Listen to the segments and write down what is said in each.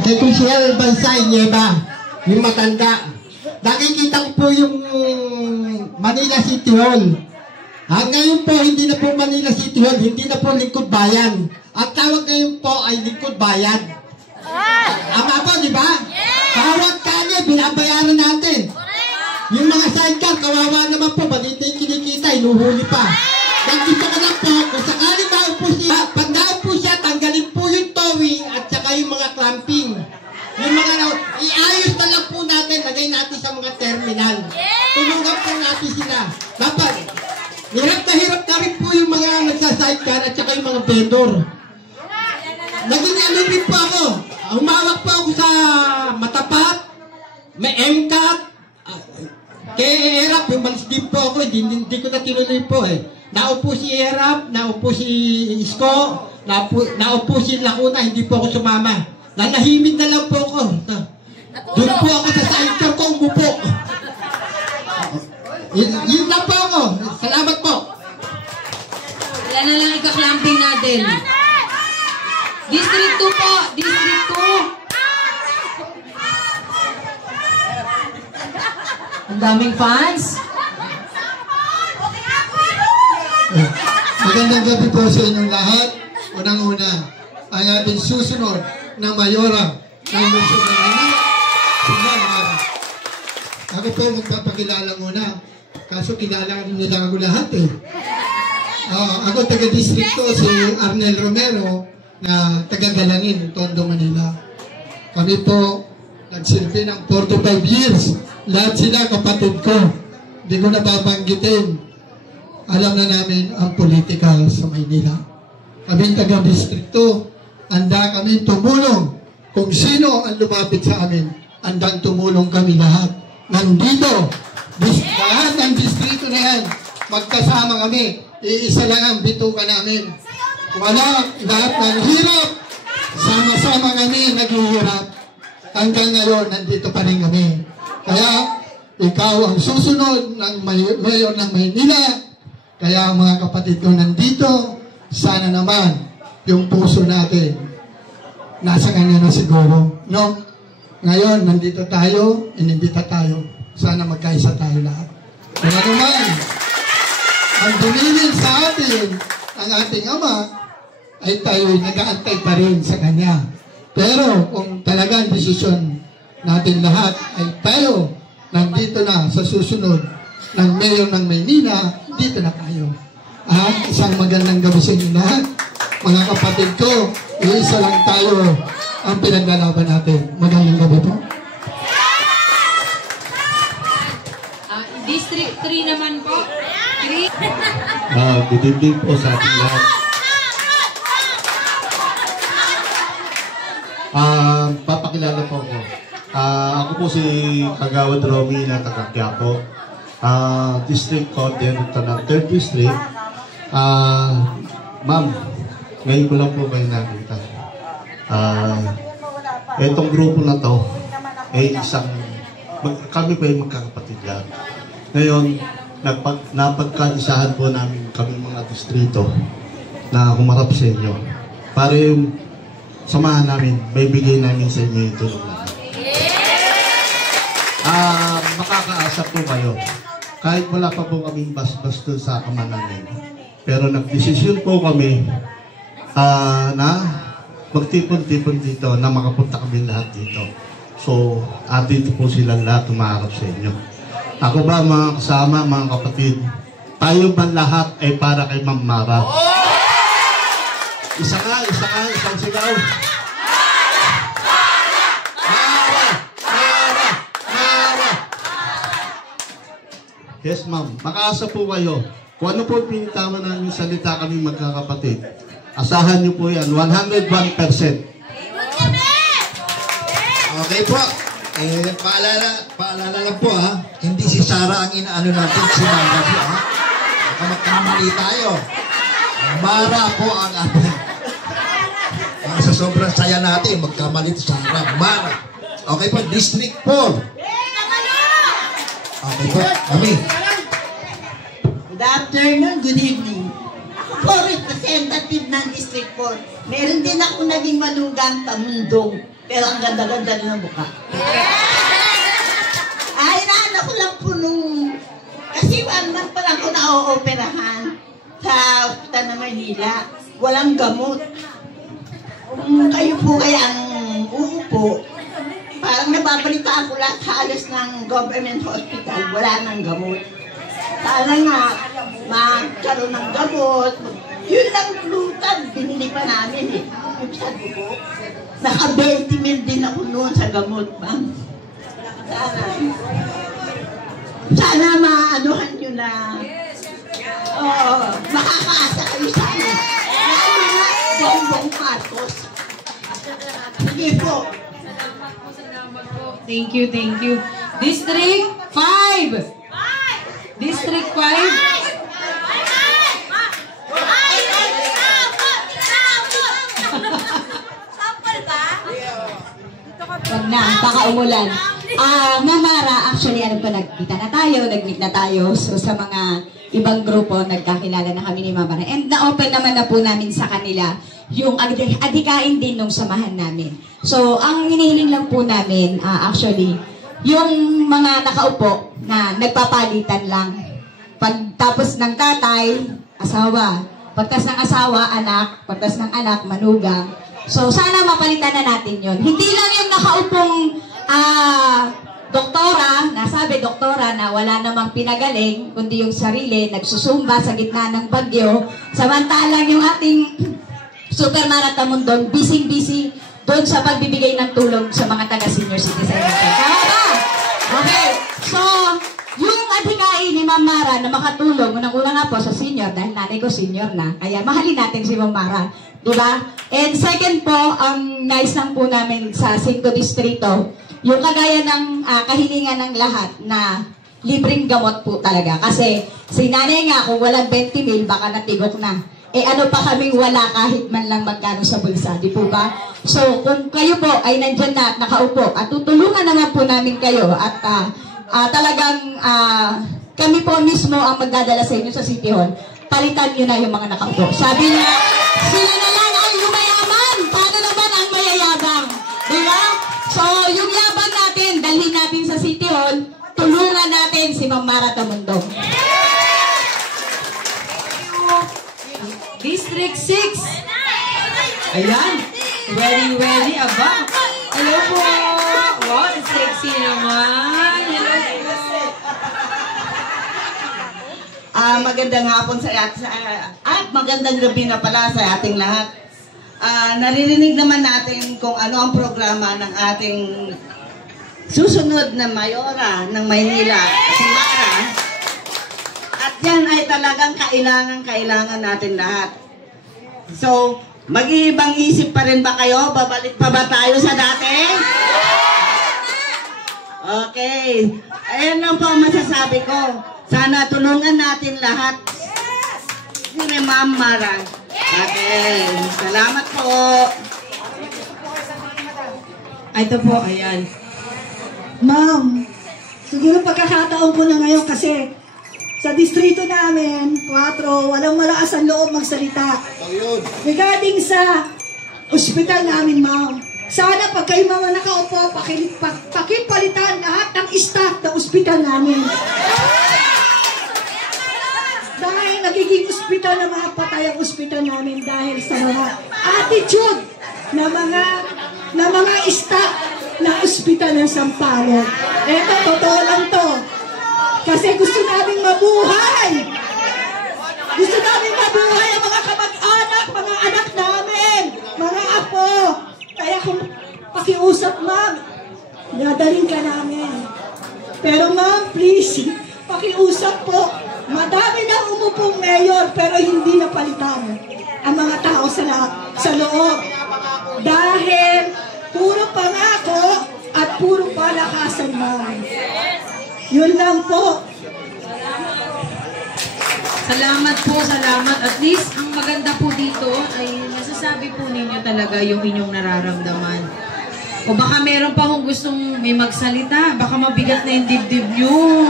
Kay Kusyel Bansay Nieva, yung matanda. Nakikita ko po yung Manila City Hall. Ngayon po, hindi na po Manila City Hall, hindi na po Lingkod Bayan. Ang tawag ngayon po ay Lingkod Bayan. Ama po, di ba? Bawat kanya, binabayaran natin. Yung mga sidecar, kawawa naman po, balita yung kinikita, inuhuli pa. Kaya gusto ko lang po, kung sakaling naupo siya, pag naupo siya, tanggalin po yung towing at saka yung mga clamping. Yung mga, iayos na lang po natin, lagay natin sa mga terminal. Tulungan po natin sila. Dapat, hirap na rin po yung mga nagsasidecar at saka yung mga vendor. Naging ano rin po ako, humawak po ako sa Matapat, may MCAT, kay Erap, umalis din po ako, hindi ko na tinuloy po eh. Naupo si Erap, naupo si Isko, naupo si Lacuna, hindi po ako sumama. Nanahimik na lang po ako. Doon po ako sa sidecar ko, umupo. Yun lang po ako. Salamat po. Wala na lang ika-clamping natin. District 2 po. District 2. Ang daming fans. Magandang gabi po sa inyong lahat. Unang-una, ang ating susunod na mayora ng Lungsod ng Manila. Ako po magpapakilala muna. Kaso kilala nila ako lahat eh. Ako taga-district ko, si Arnel Romero, na taga-Galangin, Tondo, Manila. Kami po nagsilbi ng 45 years. Lahat sila kapatid ko. Hindi ko nababanggitin. Alam na namin ang politika sa Maynila. Kaming taga-distrito, handa kami tumulong. Kung sino ang lumapit sa amin, handang tumulong kami lahat. Nandito, lahat ng distrito na yan, magkasama kami. Iisa lang ang bituka namin. Wala, lahat ng hirap. Sama-sama kami naghihirap. Hanggang ngayon, nandito pa rin kami. Kaya, ikaw ang susunod ng mayor ng Maynila. Kaya ang mga kapatid ko nandito, sana naman yung puso natin nasa kanya na siguro. No? Ngayon, nandito tayo, inimbita tayo. Sana magkaisa tayo lahat. Kaya naman, ang dumilin sa atin, ang ating Ama, ay tayo nag-aantay pa rin sa Kanya. Pero kung talagang desisyon natin lahat ay tayo nandito na sa susunod ng Mayor ng Maynila, dito na tayo. At isang magandang gabi sa inyo lahat. Mga kapatid ko, isa lang tayo ang pinaglalaban natin. Magandang gabi po. District 3 naman po. Good evening po sa ating lahat. Papakilala po ako. Ako po si Kagawad Romy na taga Quiapo. District Coordinator ng 3rd District. Ma'am, ngayon ko lang po kayo nakita. Itong grupo na to ay kami pa yung magkakapatid yan. Ngayon, napagkaisahan po namin kami mga distrito na humarap sa inyo. Para yung samahan namin, may bigay namin sa inyo yung tulong namin. Makakaasa po kayo. Kahit wala pa po kaming bas-bas doon sa Ama namin. Pero nagdesisyon po kami na magtipon-tipon dito na makapunta kami lahat dito. So, dito po silang lahat umaharap sa inyo. Ako ba mga kasama, mga kapatid, tayo ba lahat ay para kay Ma'am Mara? Isang sigaw. Yes, ma'am. Makaasa po kayo. Kung ano po pinitawan namin salita kami magkakapatid, asahan niyo po yan, 101%. Okay po. Paalala lang po ha. Hindi si Sarah ang inaano natin, si Mara po ha. Baka magkamali tayo. Mara po ang ating. Sa sobrang saya natin, magkamali si Sarah. Mara. Okay po, District 4. Okay po, kami. Good afternoon, good evening. Ako po representative ng District 4. Meron din ako naging manugang Tamundong. Pero ang ganda-ganda rin ng mukha. Ay, naanak ko lang po nung... Kasi 1 month pa lang ko na-ooperahan sa ospital na Maynila. Walang gamot. Kayo po kaya ang uupo. Parang nababalitaan ko lahat halos ng government hospital. Wala nang gamot. Sana nga, magkaroon ng gamot. Yun lang lutad, binili pa namin eh. Yung sa dugo. Naka 20 mil din ako noon sa gamot, ma'am. Sana maanuhan nyo na. Oo, makakaasa kayo sa akin. Lalo na, Bongbong Marcos. Sige po. Thank you, thank you. District 5. District 5. Wag na, baka umulan. Mamara, actually, ano pa, nagkita na tayo, nag-meet na tayo. So, sa mga ibang grupo, nagkakilala na kami ni Mamara. And na-open naman na po namin sa kanila yung adikain din nung samahan namin. So, ang hinihiling lang po namin, actually, yung mga nakaupo na nagpapalitan lang. Pagtapos ng tatay, asawa. Pagtas ng asawa, anak. Pagtas ng anak, manugang. So, sana mapalitan na natin yun. Hindi lang yung nakaupong doktora, nasabi doktora na wala namang pinagaling, kundi yung sarili, nagsusumba sa gitna ng bagyo. Samantalang yung ating Super Marathon doon, busy-busy doon sa pagbibigay ng tulong sa mga taga-senior citizen. Tama ba? Okay. So, yung adhikain ni Ma'am Mara na makatulong, unang-una nga po sa senior, dahil nanay ko senior na, kaya mahalin natin si Ma'am Mara. Diba? And second po, ang nais lang po namin sa 5 distrito, yung kagaya ng kahilingan ng lahat na libreng gamot po talaga. Kasi si nanay nga, kung walang 20 mil, baka natigok na. Eh ano pa kaming wala kahit man lang magkano sa bulsa, di po ba? So kung kayo po ay nandyan na at nakaupo, at tutulungan naman po namin kayo at talagang kami po mismo ang magdadala sa inyo sa City Hall, palitan nyo na yung mga nakaupo. Sabi niya, sila na lang ang yumayaman, paano naman ang mayayabang? Di ba? So yung yabang natin, dalhin natin sa City Hall, tulungan natin si Ma'am Mara Tamundong. District 6. Ayan. Very aba. Hello po. Wow, sexy naman. Hello po. Magandang hapon sa at magandang gabi na pala sa ating lahat. Naririnig naman natin kung ano ang programa ng ating susunod na mayora ng Maynila, si Mara. At yan ay talagang kailangan natin lahat. So, mag-iibang isip pa rin ba kayo? Babalik pa ba tayo sa dati? Okay. Ayan lang po ang masasabi ko. Sana tulungan natin lahat. Si Ma'am Mara. Okay. Salamat po. Ito po, ayan. Ma'am, siguro pagkakataon ko na ngayon kasi sa distrito namin, 4, walang malakas ang loob magsalita. Regarding sa ospital namin, ma'am, sana pag kayo mga nakaupo, pakipalitan lahat ng staff ng ospital namin. Dahil nagiging ospital na mga patay ang ospital namin dahil sa mga attitude na mga staff ng ospital ng Sampaloc. Eto, totoo lang to. Kasi gusto namin mabuhay. Gusto namin mabuhay ang mga kamag-anak, mga anak namin, mga apo. Kaya kung pakiusap, ma'am, dadalhin ka namin. Pero ma'am, please, pakiusap po. Madami na umupong mayor pero hindi napalitan ang mga tao sa loob. Dahil puro pangako at puro palakasan, ma'am. Yun lang po. Salamat po, salamat. At least, ang maganda po dito ay nasasabi po ninyo talaga yung inyong nararamdaman. O baka meron pa kung gustong may magsalita, baka mabigat na yung dibdib nyo.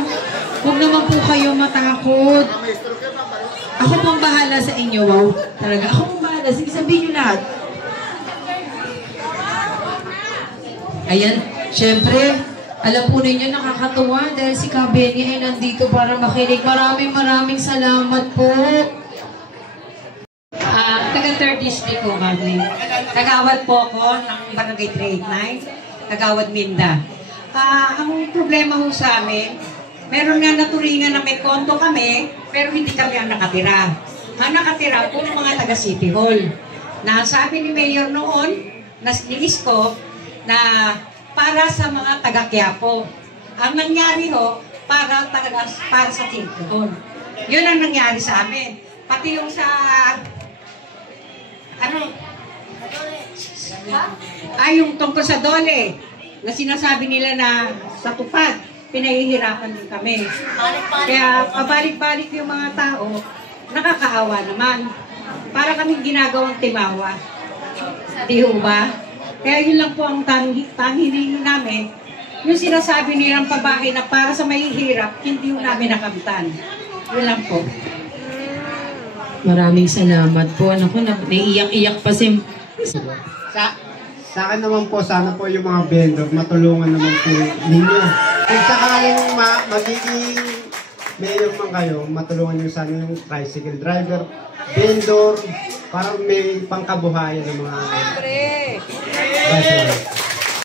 Huwag naman po kayo matakot. Ako pong bahala sa inyo, wow. Talaga, ako pong bahala. Sige, sabihin nyo lahat. Ayan, syempre, alam po ninyo nakakatuwa dahil si Ka Benny ay nandito para makinig. Maraming salamat po. Taga 3rd District ko kami. Kagawad po ako ng Barangay 389, Kagawad Minda. Ang problema ho sa amin, meron nga naturingan na may kondo kami, pero hindi kami ang nakatira. Ang nakatira po ng mga taga City Hall. Na sabi ni Mayor noon, na nilis ko, na para sa mga taga Quiapo. Ang nangyari ho, para sa City Hall. Yun ang nangyari sa amin. Pati yung sa yung tungkol sa Dole, na sinasabi nila na sa tupad, pinahihirapan din kami. Kaya pabalik-balik yung mga tao, nakakaawa naman. Para kaming ginagawang timawa. Di ho ba? Kaya yun lang po ang tanghiling namin. Yung sinasabi nilang pabahay na para sa mahihirap, hindi ho namin nakamtan. Yun lang po. Maraming salamat po. Naku, naiiyak-iyak pa si... Sa akin naman po, sana po yung mga vendor, matulungan naman po ninyo. Kung sakaling magiging mayor man kayo, matulungan nyo sana yung tricycle driver, vendor, para may pangkabuhayan ng mga...